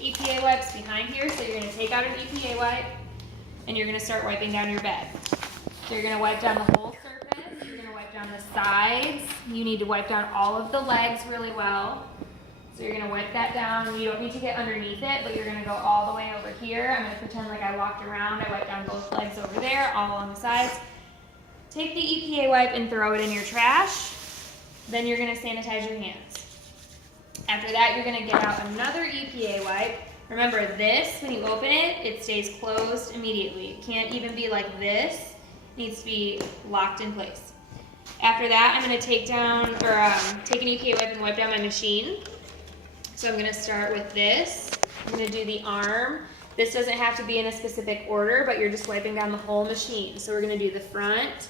EPA wipes behind here, so you're gonna take out an EPA wipe and you're gonna start wiping down your bed. So you're gonna wipe down the whole surface, you're gonna wipe down the sides, you need to wipe down all of the legs really well. So you're gonna wipe that down. You don't need to get underneath it, but you're gonna go all the way over here. I'm gonna pretend like I walked around, I wiped down both legs over there, all along the sides. Take the EPA wipe and throw it in your trash. Then you're gonna sanitize your hands. After that, you're gonna get out another EPA wipe. Remember this, when you open it, it stays closed immediately. It can't even be like this. It needs to be locked in place. After that, I'm gonna take an EPA wipe and wipe down my machine. So I'm gonna start with this. I'm gonna do the arm. This doesn't have to be in a specific order, but you're just wiping down the whole machine. So we're gonna do the front.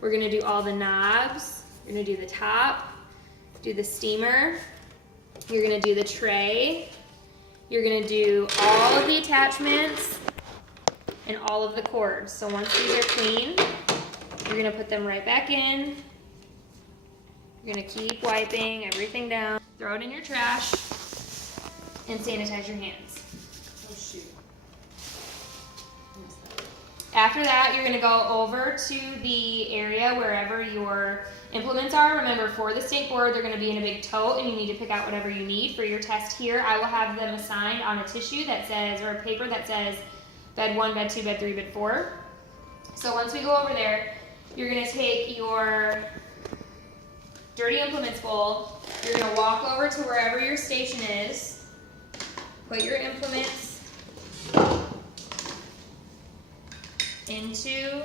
We're gonna do all the knobs. We're gonna do the top, do the steamer. You're gonna do the tray. You're gonna do all of the attachments and all of the cords. So once these are clean, you're gonna put them right back in. You're gonna keep wiping everything down. Throw it in your trash and sanitize your hands. Oh shoot. After that, you're gonna go over to the area wherever your implements are. Remember, for the state board, they're gonna be in a big tote and you need to pick out whatever you need. For your test here, I will have them assigned on a tissue that says, or a paper that says bed 1, bed 2, bed 3, bed 4. So once we go over there, you're gonna take your dirty implements bowl, you're gonna walk over to wherever your station is, put your implements into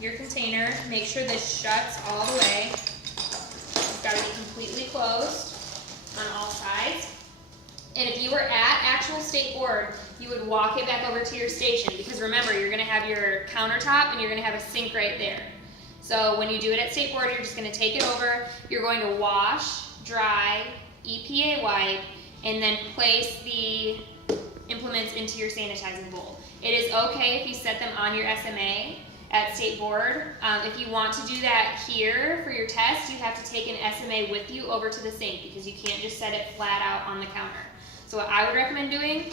your container. Make sure this shuts all the way. It's got to be completely closed on all sides. And if you were at actual state board, you would walk it back over to your station, because remember, you're going to have your countertop and you're going to have a sink right there. So when you do it at state board, you're just going to take it over. You're going to wash, dry, EPA wipe, and then place the implements into your sanitizing bowl. It is okay if you set them on your SMA at state board. If you want to do that here for your test, you have to take an SMA with you over to the sink, because you can't just set it flat out on the counter. So what I would recommend doing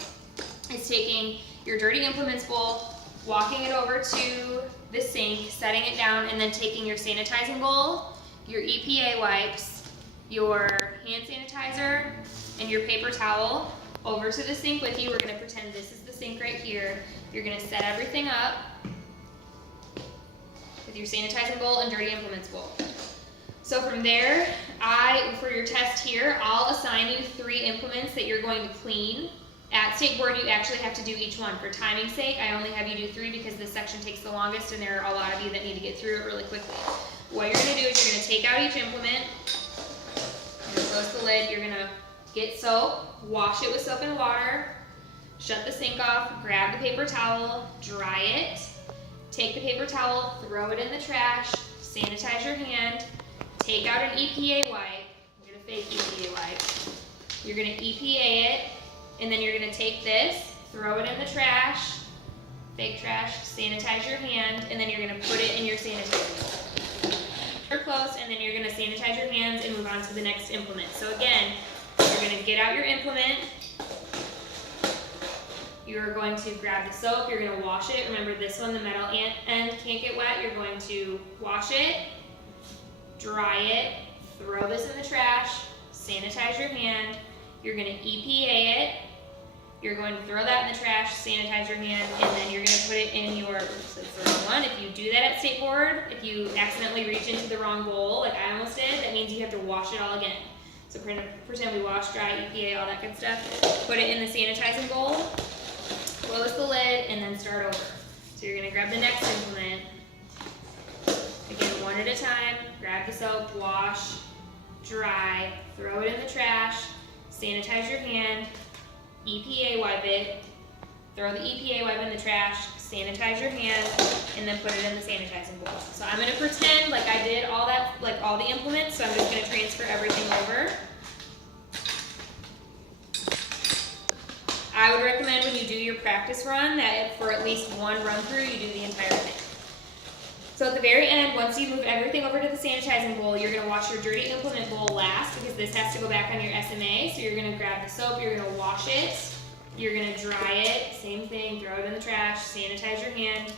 is taking your dirty implements bowl, walking it over to the sink, setting it down, and then taking your sanitizing bowl, your EPA wipes, your hand sanitizer, and your paper towel over to the sink with you. We're going to pretend this is the sink right here. You're going to set everything up with your sanitizing bowl and dirty implements bowl. So from there, for your test here, I'll assign you 3 implements that you're going to clean. At state board, you actually have to do each one. For timing's sake, I only have you do 3 because this section takes the longest and there are a lot of you that need to get through it really quickly. What you're going to do is you're going to take out each implement, you're going to close the lid, you're going to get soap, wash it with soap and water, shut the sink off, grab the paper towel, dry it, take the paper towel, throw it in the trash, sanitize your hand, take out an EPA wipe, get a fake EPA wipe, you're going to EPA it, and then you're going to take this, throw it in the trash, fake trash, sanitize your hand, and then you're going to put it in your sanitizer bowl. You're close, and then you're going to sanitize your hands and move on to the next implement. So again, you're going to get out your implement, you're going to grab the soap, you're going to wash it. Remember this one, the metal end can't get wet. You're going to wash it, dry it, throw this in the trash, sanitize your hand, you're going to EPA it, you're going to throw that in the trash, sanitize your hand, and then you're going to put it in your, oops, that's the wrong one. If you do that at state board, if you accidentally reach into the wrong bowl, like I almost did, that means you have to wash it all again. So pretend we wash, dry, EPA, all that good stuff. Put it in the sanitizing bowl, close the lid, and then start over. So you're going to grab the next implement. Again, one at a time. Grab the soap, wash, dry, throw it in the trash, sanitize your hand, EPA wipe it, throw the EPA wipe in the trash, sanitize your hand, and then put it in the sanitizing bowl. So I'm going to pretend like I did all that, like all the implements, so I'm just going to transfer everything over. I would recommend when you do your practice run that for at least one run through, you do the entire thing. So at the very end, once you move everything over to the sanitizing bowl, you're gonna wash your dirty implement bowl last because this has to go back on your SMA. So you're gonna grab the soap, you're gonna wash it, you're gonna dry it, same thing, throw it in the trash, sanitize your hand,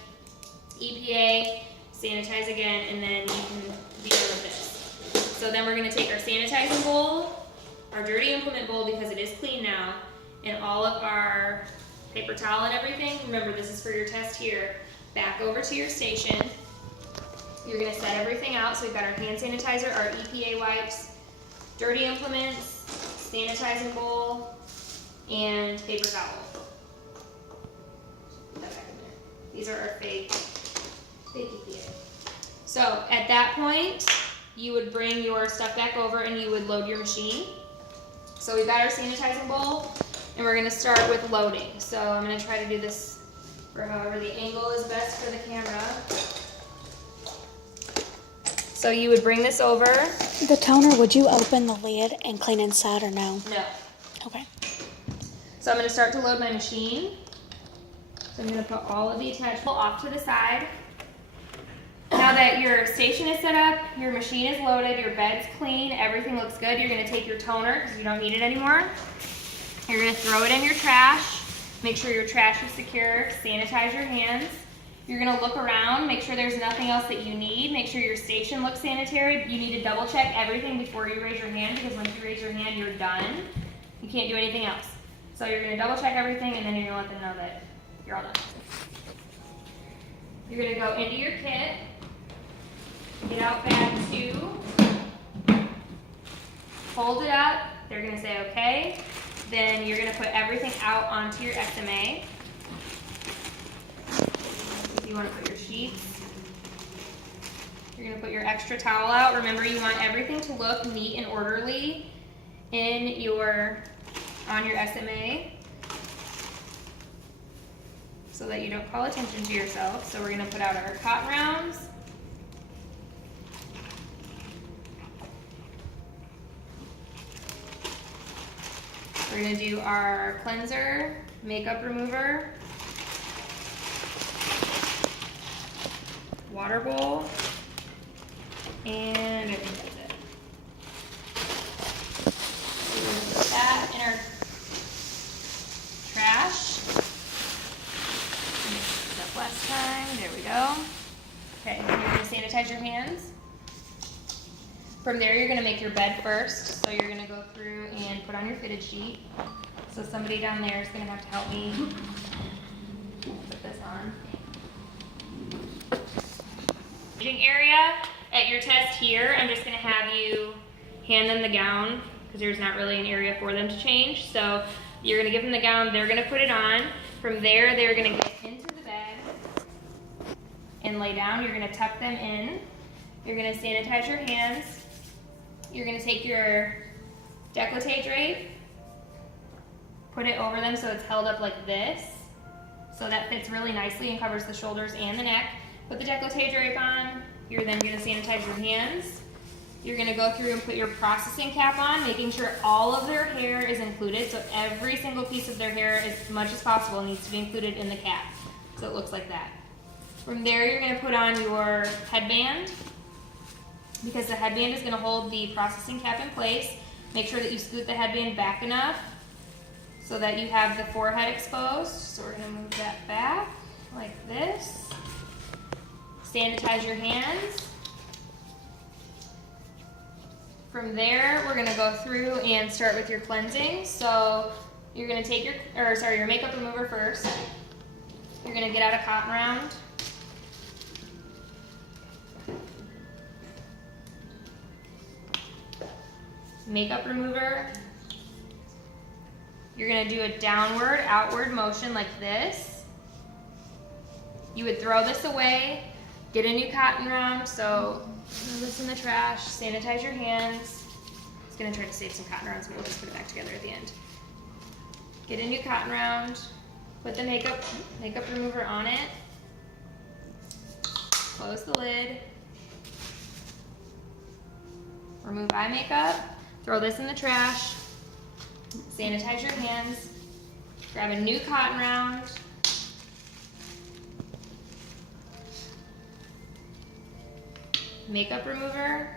EPA, sanitize again, and then you can be done with this. So then we're gonna take our sanitizing bowl, our dirty implement bowl because it is clean now, and all of our paper towel and everything, remember this is for your test here, back over to your station. You're gonna set everything out. So we've got our hand sanitizer, our EPA wipes, dirty implements, sanitizing bowl, and paper towel. Put that back in there. These are our fake EPA. So at that point, you would bring your stuff back over and you would load your machine. So we've got our sanitizing bowl and we're gonna start with loading. So I'm gonna try to do this for however the angle is best for the camera. So you would bring this over. The toner, would you open the lid and clean inside or no? No. Okay. So I'm gonna start to load my machine. So I'm gonna put all of the attachments off to the side. Now that your station is set up, your machine is loaded, your bed's clean, everything looks good, you're gonna take your toner, because you don't need it anymore. You're gonna throw it in your trash. Make sure your trash is secure, sanitize your hands. You're gonna look around, make sure there's nothing else that you need, make sure your station looks sanitary. You need to double check everything before you raise your hand, because once you raise your hand, you're done. You can't do anything else. So you're gonna double check everything and then you're gonna let them know that you're all done. You're gonna go into your kit, get out bag 2, hold it up, they're gonna say okay. Then you're gonna put everything out onto your SMA. You want to put your sheets. You're going to put your extra towel out. Remember, you want everything to look neat and orderly on your SMA so that you don't call attention to yourself. So we're going to put out our cotton rounds. We're going to do our cleanser, makeup remover, water bowl, and I think that's it. So we're gonna put that in our trash. Mix this up last time. There we go. Okay, you're gonna sanitize your hands. From there, you're gonna make your bed first. So you're gonna go through and put on your fitted sheet. So somebody down there is gonna have to help me put this on. Area at your test here, I'm just going to have you hand them the gown because there's not really an area for them to change. So you're going to give them the gown, they're going to put it on. From there, they're going to get into the bed and lay down. You're going to tuck them in. You're going to sanitize your hands. You're going to take your décolleté drape, put it over them so it's held up like this. So that fits really nicely and covers the shoulders and the neck. Put the décolleté drape on. You're then going to sanitize your hands. You're going to go through and put your processing cap on, making sure all of their hair is included. So every single piece of their hair, as much as possible, needs to be included in the cap. So it looks like that. From there, you're going to put on your headband, because the headband is going to hold the processing cap in place. Make sure that you scoot the headband back enough so that you have the forehead exposed. So we're going to move that back like this. Sanitize your hands. From there, we're gonna go through and start with your cleansing. So you're gonna take your makeup remover first. You're gonna get out a cotton round. Makeup remover. You're gonna do a downward, outward motion like this. You would throw this away. Get a new cotton round, so throw this in the trash, sanitize your hands. I was gonna try to save some cotton rounds, but we'll just put it back together at the end. Get a new cotton round, put the makeup remover on it, close the lid, remove eye makeup, throw this in the trash, sanitize your hands, grab a new cotton round, makeup remover,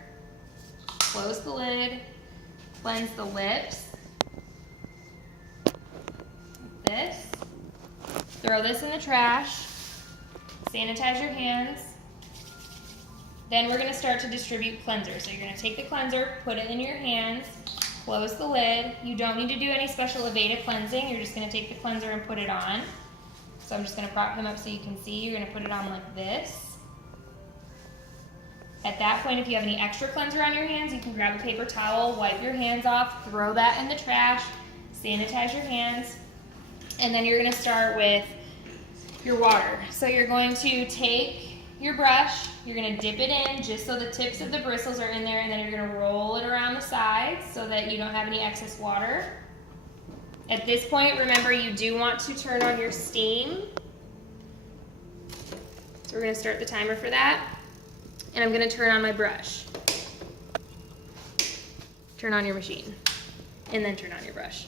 close the lid, cleanse the lips, like this. Throw this in the trash, sanitize your hands. Then we're gonna start to distribute cleanser. So you're gonna take the cleanser, put it in your hands, close the lid. You don't need to do any special Aveda cleansing. You're just gonna take the cleanser and put it on. So I'm just gonna prop him up so you can see. You're gonna put it on like this. At that point, if you have any extra cleanser on your hands, you can grab a paper towel, wipe your hands off, throw that in the trash, sanitize your hands, and then you're gonna start with your water. So you're going to take your brush, you're gonna dip it in just so the tips of the bristles are in there, and then you're gonna roll it around the sides so that you don't have any excess water. At this point, remember you do want to turn on your steam. So we're gonna start the timer for that. And I'm gonna turn on my brush. Turn on your machine. And then turn on your brush.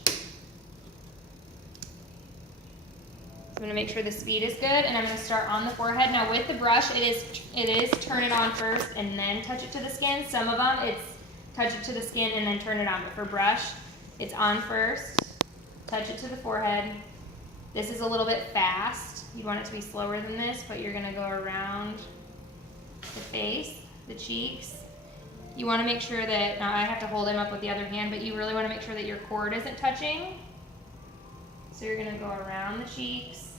I'm gonna make sure the speed is good, and I'm gonna start on the forehead. Now with the brush, it is turn it on first and then touch it to the skin. Some of them, it's touch it to the skin and then turn it on. But for brush, it's on first, touch it to the forehead. This is a little bit fast. You want it to be slower than this, but you're gonna go around the face, the cheeks. You wanna make sure that, now I have to hold him up with the other hand, but you really wanna make sure that your cord isn't touching. So you're gonna go around the cheeks,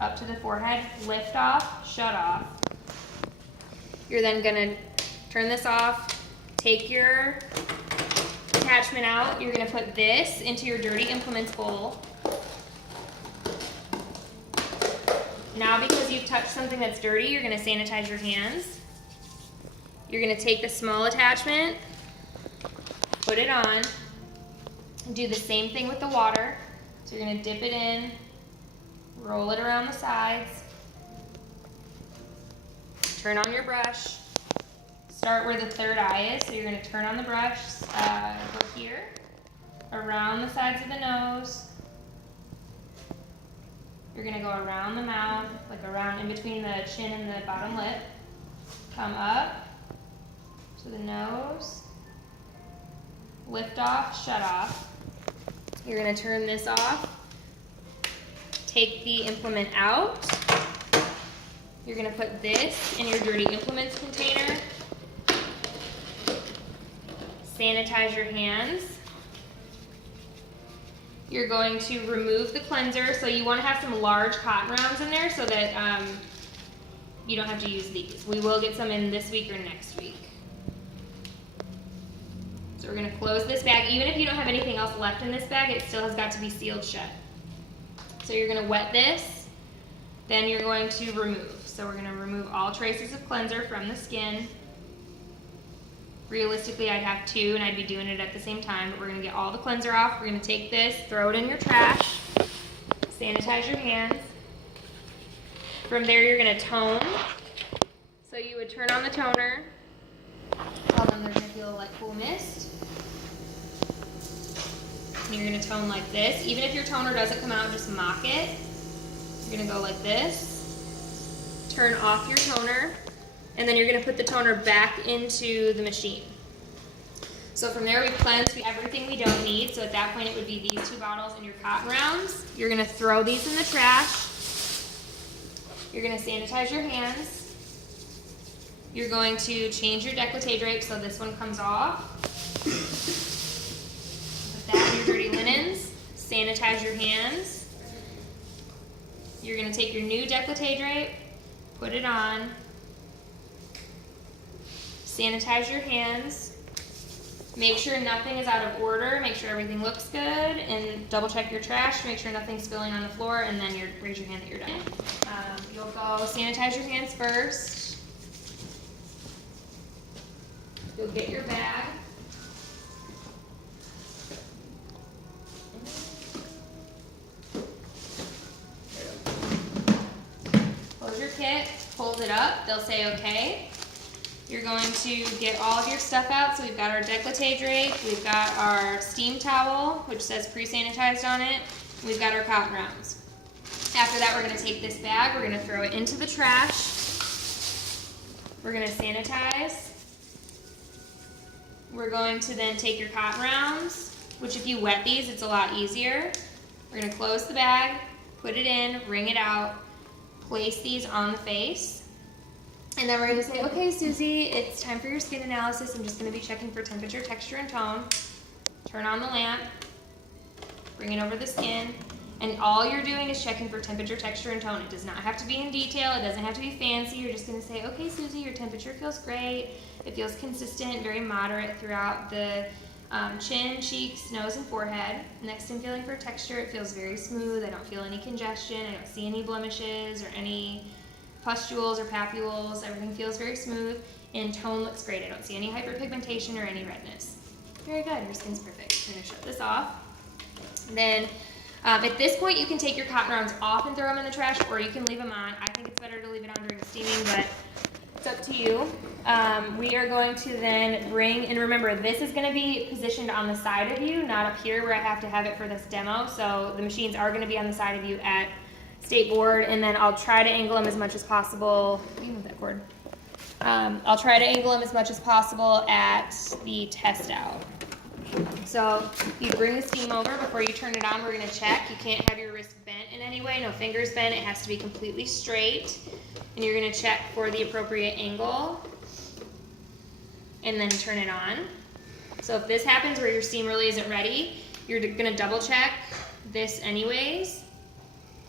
up to the forehead, lift off, shut off. You're then gonna turn this off, take your attachment out. You're gonna put this into your dirty implements bowl. Now because you've touched something that's dirty, you're gonna sanitize your hands. You're gonna take the small attachment, put it on, do the same thing with the water. So you're gonna dip it in, roll it around the sides, turn on your brush, start where the third eye is. So you're gonna turn on the brush, go here, around the sides of the nose. You're gonna go around the mouth, like around in between the chin and the bottom lip. Come up to the nose, lift off, shut off. You're gonna turn this off, take the implement out. You're gonna put this in your dirty implements container. Sanitize your hands. You're going to remove the cleanser. So you wanna have some large cotton rounds in there so that you don't have to use these. We will get some in this week or next week. So we're gonna close this bag. Even if you don't have anything else left in this bag, it still has got to be sealed shut. So you're gonna wet this, then you're going to remove. So we're gonna remove all traces of cleanser from the skin. Realistically, I'd have two and I'd be doing it at the same time, but we're gonna get all the cleanser off. We're gonna take this, throw it in your trash, sanitize your hands. From there, you're gonna tone. So you would turn on the toner. Tell them they're gonna feel like cool mist. And you're gonna tone like this. Even if your toner doesn't come out, just mock it. You're gonna go like this. Turn off your toner. And then you're gonna put the toner back into the machine. So from there, we've cleansed everything we don't need. So at that point, it would be these two bottles and your cotton rounds. You're gonna throw these in the trash. You're gonna sanitize your hands. You're going to change your décolleté drape so this one comes off. Put that in your dirty linens. Sanitize your hands. You're gonna take your new décolleté drape, put it on. Sanitize your hands. Make sure nothing is out of order. Make sure everything looks good, and double check your trash. Make sure nothing's spilling on the floor, and then raise your hand that you're done. You'll go sanitize your hands first. You'll get your bag. Close your kit, hold it up. They'll say okay. You're going to get all of your stuff out. So we've got our décolleté drape, we've got our steam towel, which says pre-sanitized on it, we've got our cotton rounds. After that, we're gonna take this bag, we're gonna throw it into the trash. We're gonna sanitize. We're going to then take your cotton rounds, which if you wet these, it's a lot easier. We're gonna close the bag, put it in, wring it out, place these on the face. And then we're gonna say, okay, Susie, it's time for your skin analysis. I'm just gonna be checking for temperature, texture, and tone. Turn on the lamp, bring it over the skin, and all you're doing is checking for temperature, texture, and tone. It does not have to be in detail, it doesn't have to be fancy. You're just gonna say, okay, Susie, your temperature feels great. It feels consistent, very moderate throughout the chin, cheeks, nose, and forehead. Next, I'm feeling for texture. It feels very smooth. I don't feel any congestion. I don't see any blemishes or any pustules or papules. Everything feels very smooth, and tone looks great. I don't see any hyperpigmentation or any redness. Very good, your skin's perfect. I'm gonna shut this off. And then at this point, you can take your cotton rounds off and throw them in the trash, or you can leave them on. I think it's better to leave it on during steaming, but it's up to you. We are going to then bring, and remember, this is gonna be positioned on the side of you, not up here where I have to have it for this demo. So the machines are gonna be on the side of you at state board, and then I'll try to angle them as much as possible. You move that cord. I'll try to angle them as much as possible at the test out. So you bring the steam over. Before you turn it on, we're gonna check. You can't have your wrist bent in any way, no fingers bent. It has to be completely straight. And you're gonna check for the appropriate angle and then turn it on. So if this happens where your steam really isn't ready, you're gonna double check this anyways.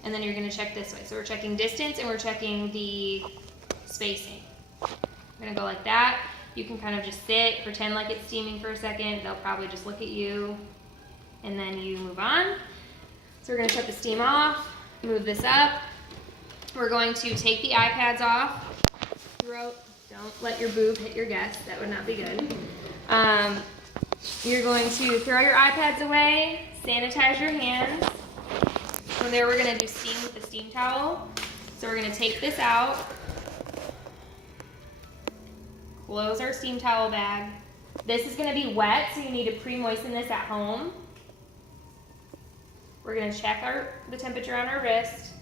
And then you're gonna check this way. So we're checking distance and we're checking the spacing. I'm gonna go like that. You can kind of just sit, pretend like it's steaming for a second. They'll probably just look at you, and then you move on. So we're gonna shut the steam off, move this up. We're going to take the iPads off. Don't let your boob hit your guest, that would not be good. You're going to throw your iPads away, sanitize your hands. From there, we're gonna do steam with the steam towel. So we're gonna take this out, close our steam towel bag. This is gonna be wet, so you need to pre-moisten this at home. We're gonna check the temperature on our wrist.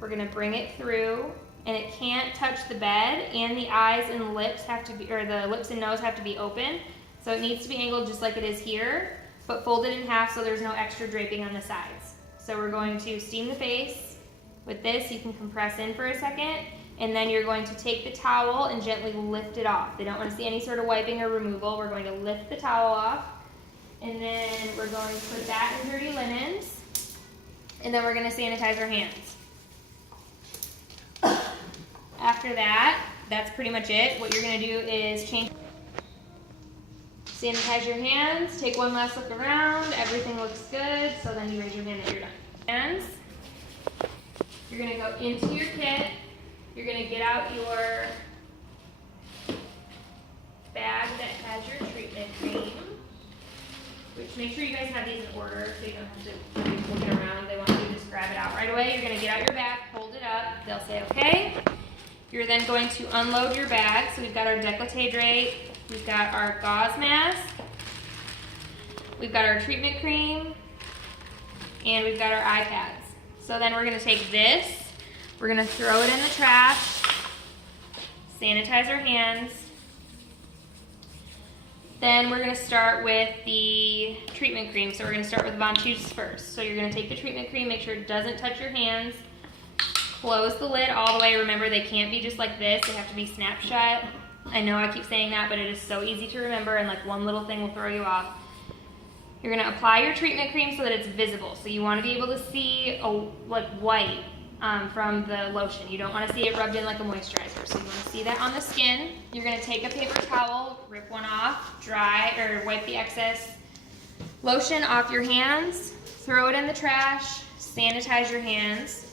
We're gonna bring it through, and it can't touch the bed, and the eyes and lips have to be, or the lips and nose have to be open. So it needs to be angled just like it is here, but folded in half so there's no extra draping on the sides. So we're going to steam the face. With this, you can compress in for a second, and then you're going to take the towel and gently lift it off. They don't want to see any sort of wiping or removal. We're going to lift the towel off, and then we're going to put that in dirty linens, and then we're going to sanitize our hands. After that, that's pretty much it. What you're going to do is sanitize your hands, take one last look around, everything looks good, so then you raise your hand and you're done. Hands. You're going to go into your kit. You're going to get out your bag that has your treatment cream, which make sure you guys have these in order so you don't have to keep looking around. They want you to just grab it out right away. You're going to get out your bag, hold it up. They'll say, okay. You're then going to unload your bag. So we've got our décolleté drape, we've got our gauze mask, we've got our treatment cream, and we've got our iPads. So then we're going to take this, we're going to throw it in the trash, sanitize our hands. Then we're going to start with the treatment cream. So we're going to start with Ventuse first. So you're going to take the treatment cream, make sure it doesn't touch your hands. Close the lid all the way. Remember, they can't be just like this. They have to be snapped shut. I know I keep saying that, but it is so easy to remember, and like one little thing will throw you off. You're going to apply your treatment cream so that it's visible. So you want to be able to see like white from the lotion. You don't want to see it rubbed in like a moisturizer. So you want to see that on the skin. You're going to take a paper towel, rip one off, dry or wipe the excess lotion off your hands, throw it in the trash, sanitize your hands.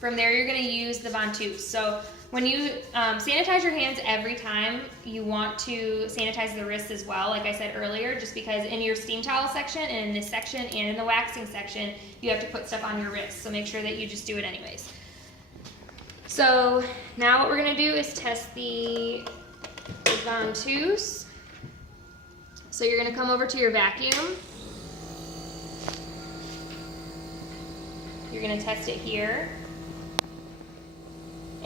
From there, you're going to use the Ventuse. So when you sanitize your hands every time, you want to sanitize the wrists as well, like I said earlier, just because in your steam towel section, and in this section, and in the waxing section, you have to put stuff on your wrists. So make sure that you just do it anyways. So now what we're going to do is test the Ventuse. So you're going to come over to your vacuum. You're going to test it here.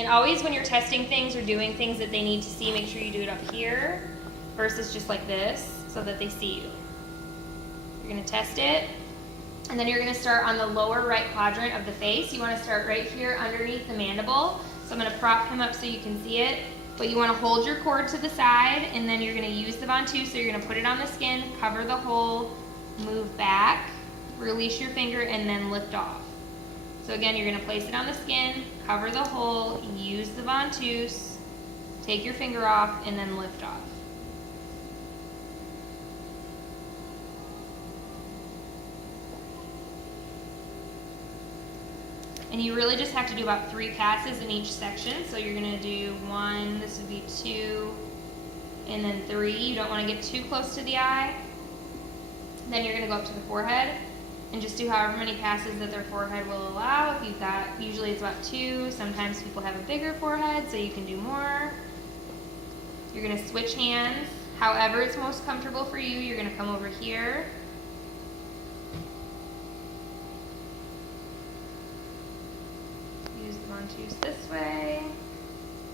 And always when you're testing things or doing things that they need to see, make sure you do it up here versus just like this so that they see you. You're gonna test it, and then you're gonna start on the lower right quadrant of the face. You wanna start right here underneath the mandible. So I'm gonna prop him up so you can see it, but you wanna hold your cord to the side, and then you're gonna use the ventouse, so you're gonna put it on the skin, cover the hole, move back, release your finger, and then lift off. So again, you're gonna place it on the skin, cover the hole, use the ventouse, take your finger off, and then lift off. And you really just have to do about 3 passes in each section. So you're gonna do 1, this would be 2, and then 3. You don't wanna get too close to the eye. Then you're gonna go up to the forehead and just do however many passes that their forehead will allow. If you've got, usually it's about 2. Sometimes people have a bigger forehead, so you can do more. You're gonna switch hands. However it's most comfortable for you, you're gonna come over here. Use the ventouse this way.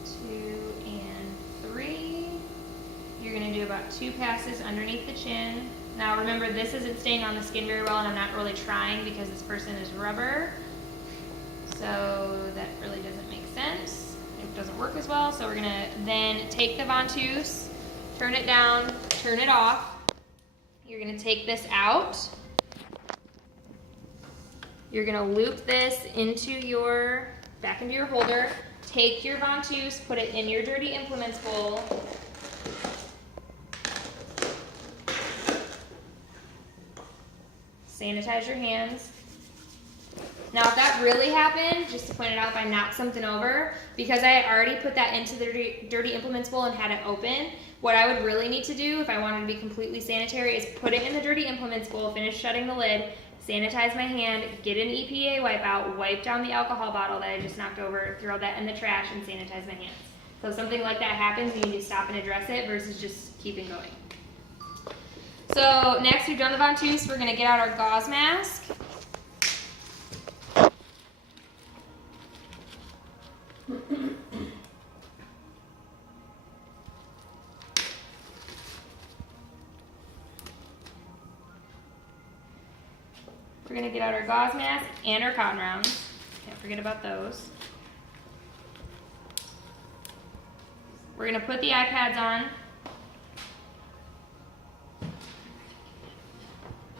2 and 3. You're gonna do about 2 passes underneath the chin. Now remember, this isn't staying on the skin very well, and I'm not really trying because this person is rubber. So that really doesn't make sense. It doesn't work as well. So we're gonna then take the ventouse, turn it down, turn it off. You're gonna take this out. You're gonna loop this into your, back into your holder. Take your ventouse, put it in your dirty implements bowl. Sanitize your hands. Now if that really happened, just to point it out, if I knocked something over, because I had already put that into the dirty implements bowl and had it open, what I would really need to do if I wanted to be completely sanitary is put it in the dirty implements bowl, finish shutting the lid, sanitize my hand, get an EPA wipe out, wipe down the alcohol bottle that I just knocked over, throw that in the trash, and sanitize my hands. So if something like that happens, you need to stop and address it versus just keeping going. So next we've done the ventouse, we're gonna get out our gauze mask. We're gonna get out our gauze mask and our cotton rounds. Can't forget about those. We're gonna put the iPads on.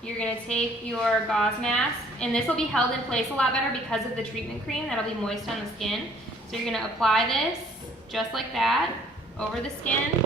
You're gonna take your gauze mask, and this will be held in place a lot better because of the treatment cream that'll be moist on the skin. So you're gonna apply this just like that over the skin,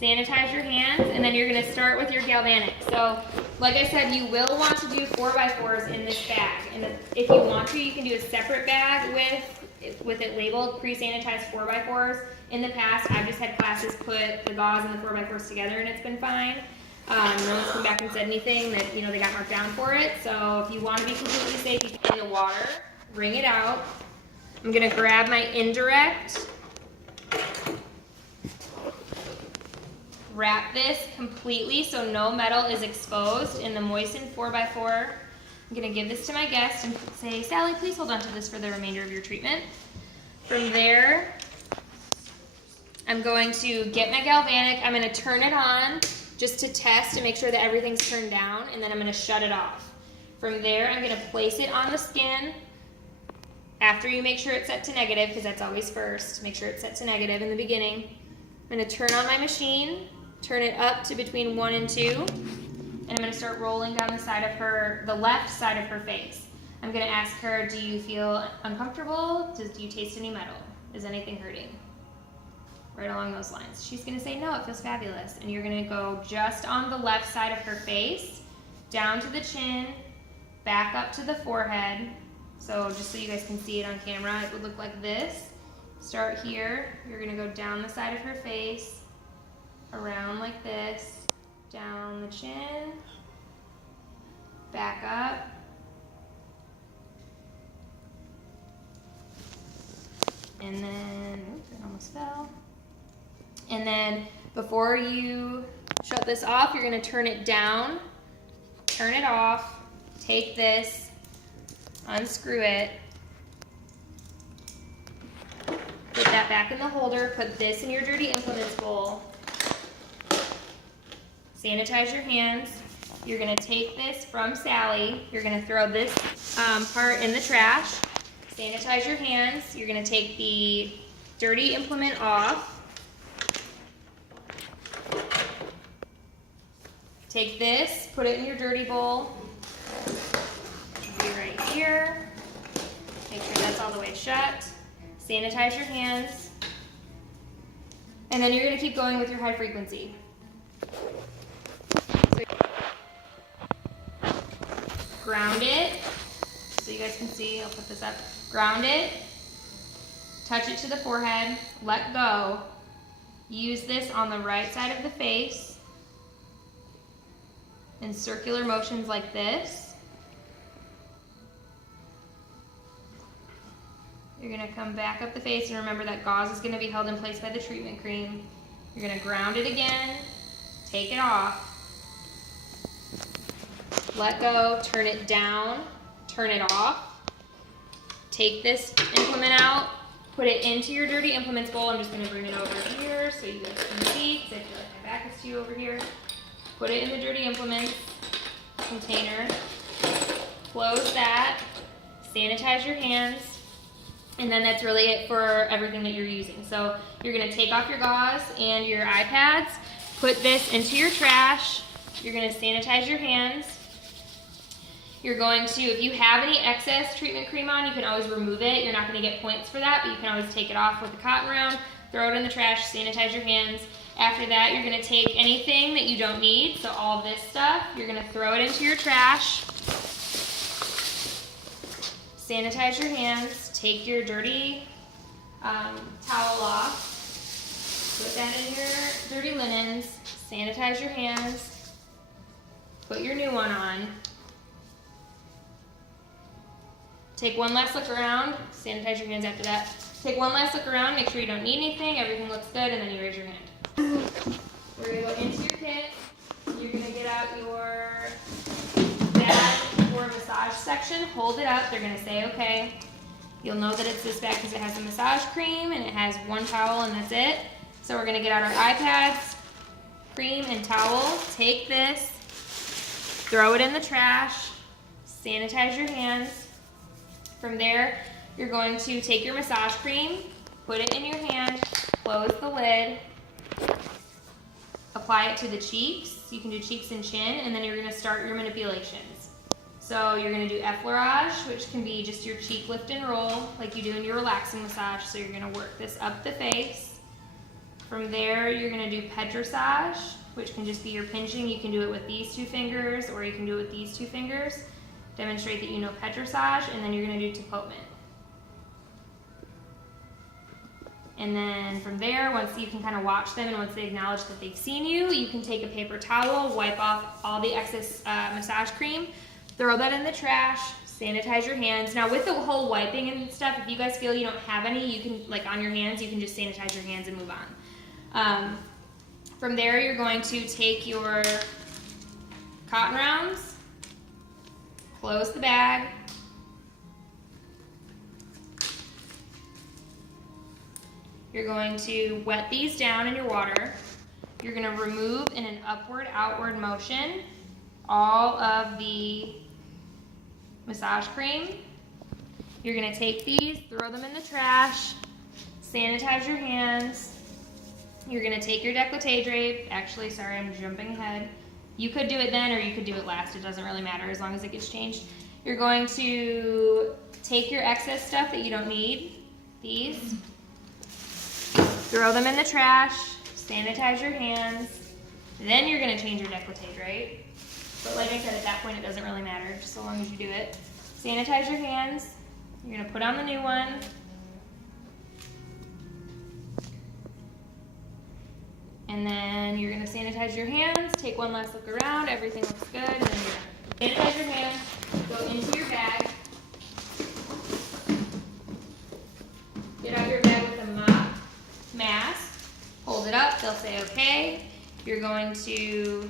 sanitize your hands, and then you're gonna start with your galvanic. So like I said, you will want to do 4x4s in this bag, and if you want to, you can do a separate bag with it labeled pre-sanitized 4x4s. In the past, I've just had classes put the gauze and the 4x4s together, and it's been fine. No one's come back and said anything that, they got marked down for it. So if you want to be completely safe, you can in the water, wring it out. I'm gonna grab my indirect, wrap this completely so no metal is exposed in the moistened 4x4. I'm gonna give this to my guest and say, Sally, please hold on to this for the remainder of your treatment. From there, I'm going to get my galvanic. I'm gonna turn it on just to test and make sure that everything's turned down, and then I'm gonna shut it off. From there, I'm gonna place it on the skin. After you make sure it's set to negative, because that's always first, make sure it's set to negative in the beginning. I'm gonna turn on my machine, turn it up to between 1 and 2, and I'm gonna start rolling down the left side of her face. I'm gonna ask her, do you feel uncomfortable? Do you taste any metal? Is anything hurting? Right along those lines. She's gonna say, no, it feels fabulous. And you're gonna go just on the left side of her face, down to the chin, back up to the forehead. So just so you guys can see it on camera, it would look like this. Start here, you're gonna go down the side of her face, around like this, down the chin, back up, and then, oops, it almost fell. And then before you shut this off, you're gonna turn it down, turn it off, take this, unscrew it, that back in the holder, put this in your dirty implements bowl. Sanitize your hands. You're gonna take this from Sally. You're gonna throw this part in the trash. Sanitize your hands. You're gonna take the dirty implement off. Take this, put it in your dirty bowl. Be right here. Make sure that's all the way shut. Sanitize your hands. And then you're gonna keep going with your high frequency. So ground it, so you guys can see, I'll put this up. Ground it, touch it to the forehead, let go. Use this on the right side of the face in circular motions like this. You're gonna come back up the face, and remember that gauze is gonna be held in place by the treatment cream. You're gonna ground it again, take it off, let go, turn it down, turn it off. Take this implement out, put it into your dirty implements bowl. I'm just gonna bring it over here so you guys can see, because I feel like my back is to you over here. Put it in the dirty implements container, close that, sanitize your hands, and then that's really it for everything that you're using. So you're gonna take off your gauze and your iPads, put this into your trash, you're gonna sanitize your hands. You're going to, if you have any excess treatment cream on, you can always remove it. You're not gonna get points for that, but you can always take it off with a cotton round, throw it in the trash, sanitize your hands. After that, you're gonna take anything that you don't need, so all this stuff, you're gonna throw it into your trash. Sanitize your hands, take your dirty towel off, put that in your dirty linens, sanitize your hands, put your new one on. Take one last look around, sanitize your hands after that. Take one last look around, make sure you don't need anything, everything looks good, and then you raise your hand. We're gonna go into your kit. You're gonna get out your bag for massage section, hold it up, they're gonna say okay. You'll know that it's this bag because it has a massage cream and it has one towel and that's it. So we're gonna get out our iPads, cream and towel, take this, throw it in the trash, sanitize your hands. From there, you're going to take your massage cream, put it in your hand, close the lid, apply it to the cheeks. You can do cheeks and chin, and then you're gonna start your manipulations. So you're gonna do effleurage, which can be just your cheek lift and roll, like you do in your relaxing massage. So you're gonna work this up the face. From there, you're gonna do pedressage, which can just be your pinching. You can do it with these two fingers, or you can do it with these two fingers. Demonstrate that you know pedressage, and then you're gonna do tapotement. And then from there, once you can kind of watch them and once they acknowledge that they've seen you, you can take a paper towel, wipe off all the excess massage cream, throw that in the trash, sanitize your hands. Now with the whole wiping and stuff, if you guys feel you don't have any, you can, like on your hands, you can just sanitize your hands and move on. From there, you're going to take your cotton rounds, close the bag, you're going to wet these down in your water. You're going to remove in an upward, outward motion all of the massage cream. You're going to take these, throw them in the trash, sanitize your hands. You're going to take your décolleté drape. Actually, sorry, I'm jumping ahead. You could do it then or you could do it last. It doesn't really matter as long as it gets changed. You're going to take your excess stuff that you don't need, these, throw them in the trash, sanitize your hands, then you're gonna change your décolleté drape. But like I said, at that point it doesn't really matter, just so long as you do it. Sanitize your hands, you're gonna put on the new one. And then you're gonna sanitize your hands, take one last look around, everything looks good, and then you're gonna sanitize your hands, go into your bag. Get out your bag with a mop, mask, hold it up, they'll say okay. You're going to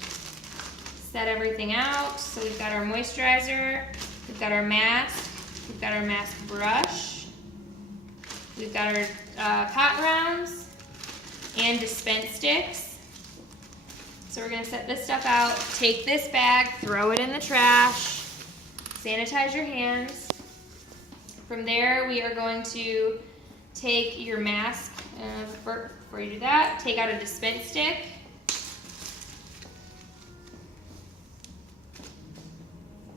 set everything out. So we've got our moisturizer, we've got our mask brush, we've got our cotton rounds and dispense sticks. So we're gonna set this stuff out, take this bag, throw it in the trash, sanitize your hands. From there, we are going to take your mask, before you do that, take out a dispense stick.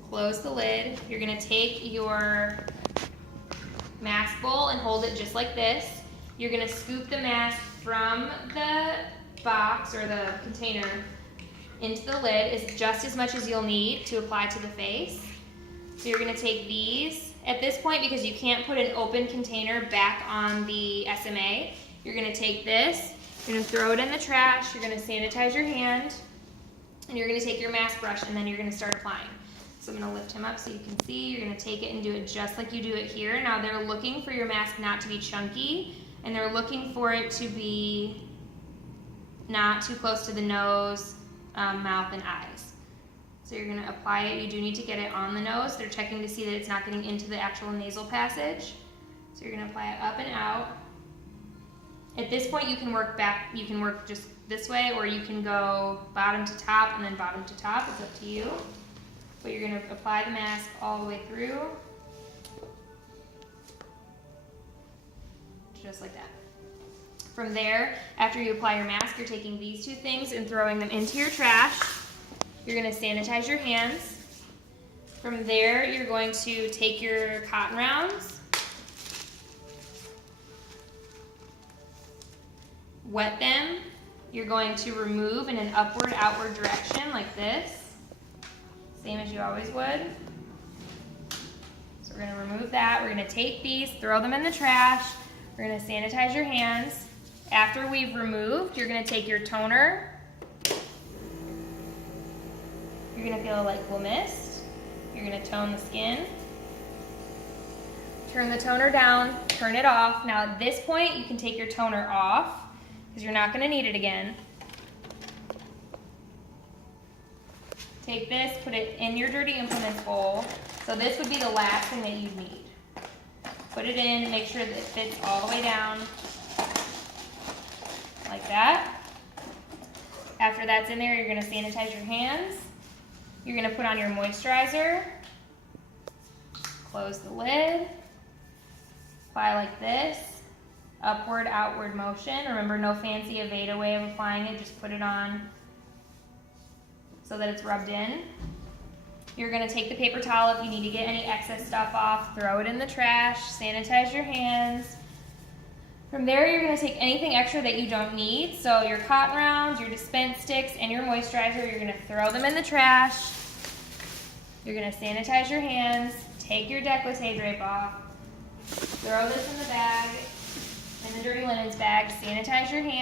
Close the lid. You're gonna take your mask bowl and hold it just like this. You're gonna scoop the mask from the box or the container into the lid is just as much as you'll need to apply to the face. So you're gonna take these. At this point, because you can't put an open container back on the SMA, you're gonna take this, you're gonna throw it in the trash, you're gonna sanitize your hand, and you're gonna take your mask brush and then you're gonna start applying. So I'm gonna lift him up so you can see. You're gonna take it and do it just like you do it here. Now they're looking for your mask not to be chunky, and they're looking for it to be not too close to the nose, mouth, and eyes. So you're gonna apply it. You do need to get it on the nose. They're checking to see that it's not getting into the actual nasal passage. So you're gonna apply it up and out. At this point, you can work back, you can work just this way, or you can go bottom to top and then bottom to top. It's up to you. But you're gonna apply the mask all the way through. Just like that. From there, after you apply your mask, you're taking these two things and throwing them into your trash. You're gonna sanitize your hands. From there, you're going to take your cotton rounds, wet them. You're going to remove in an upward, outward direction like this, same as you always would. So we're gonna remove that. We're gonna take these, throw them in the trash. We're gonna sanitize your hands. After we've removed, you're gonna take your toner. You're gonna feel like little mist. You're gonna tone the skin. Turn the toner down, turn it off. Now at this point, you can take your toner off because you're not gonna need it again. Take this, put it in your dirty implements bowl. So this would be the last thing that you'd need. Put it in, make sure that it fits all the way down, like that. After that's in there, you're gonna sanitize your hands. You're gonna put on your moisturizer, close the lid, apply like this, upward, outward motion. Remember, no fancy Aveda way of applying it, just put it on so that it's rubbed in. You're gonna take the paper towel if you need to get any excess stuff off, throw it in the trash, sanitize your hands. From there, you're gonna take anything extra that you don't need. So your cotton rounds, your dispense sticks, and your moisturizer, you're gonna throw them in the trash. You're gonna sanitize your hands, take your décolleté drape off, throw this in the bag, in the dirty linens bag, sanitize your hands.